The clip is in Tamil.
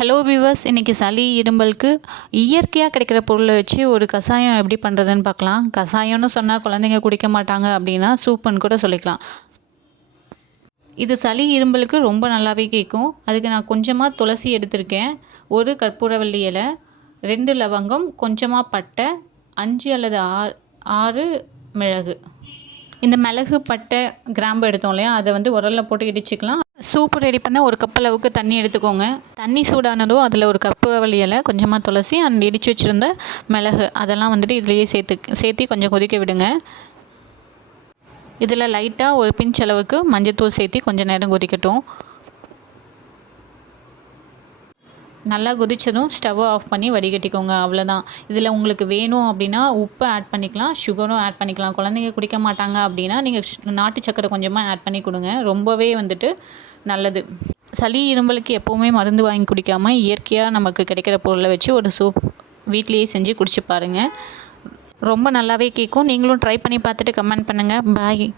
ஹலோ வியூவர்ஸ், இன்றைக்கி சளி இருமலுக்கு இயற்கையாக கிடைக்கிற பொருளை வச்சு ஒரு கஷாயம் எப்படி பண்ணுறதுன்னு பார்க்கலாம். கஷாயம்னு சொன்னால் குழந்தைங்க குடிக்க மாட்டாங்க அப்படின்னா சூப்புன்னு கூட சொல்லிக்கலாம். இது சளி இருமலுக்கு ரொம்ப நல்லாவே கேட்கும். அதுக்கு நான் கொஞ்சமாக துளசி எடுத்திருக்கேன், ஒரு கற்பூரவள்ளி இலை, 2 லவங்கம், கொஞ்சமாக பட்டை, 5 அல்லது 6 மிளகு. இந்த மிளகு, பட்டை, கிராம்பு எடுத்தோம் இல்லையா, அதை உரலில் போட்டு இடிச்சிக்கலாம். சூப்பு ரெடி பண்ண ஒரு கப் அளவுக்கு தண்ணி எடுத்துக்கோங்க. தண்ணி சூடானதும் அதில் ஒரு கற்பூரவள்ளி இலை, கொஞ்சமாக துளசி அண்ட் இடித்து வச்சுருந்த மிளகு அதெல்லாம் இதுலேயே சேர்த்து கொஞ்சம் கொதிக்க விடுங்க. இதில் லைட்டாக ஒரு பிஞ்ச் அளவுக்கு மஞ்சள்தூள் சேர்த்து கொஞ்சம் நேரம் கொதிக்கட்டும். நல்லா கொதித்ததும் ஸ்டவ்வை ஆஃப் பண்ணி வடிகட்டிக்கோங்க. அவ்வளோதான். இதில் உங்களுக்கு வேணும் அப்படின்னா உப்பு ஆட் பண்ணிக்கலாம், சுகரும் ஆட் பண்ணிக்கலாம். குழந்தைங்க குடிக்க மாட்டாங்க அப்படின்னா நீங்கள் நாட்டு சக்கரை கொஞ்சமாக ஆட் பண்ணி கொடுங்க. ரொம்பவே நல்லது. சளி இருமலுக்கு எப்போவுமே மருந்து வாங்கி குடிக்காமல் இயற்கையாக நமக்கு கிடைக்கிற பொருளை வச்சு ஒரு சூப் வீட்லேயே செஞ்சு குடிச்சு பாருங்கள். ரொம்ப நல்லாவே கேட்கும். நீங்களும் ட்ரை பண்ணி பார்த்துட்டு கமெண்ட் பண்ணுங்கள். பாய்.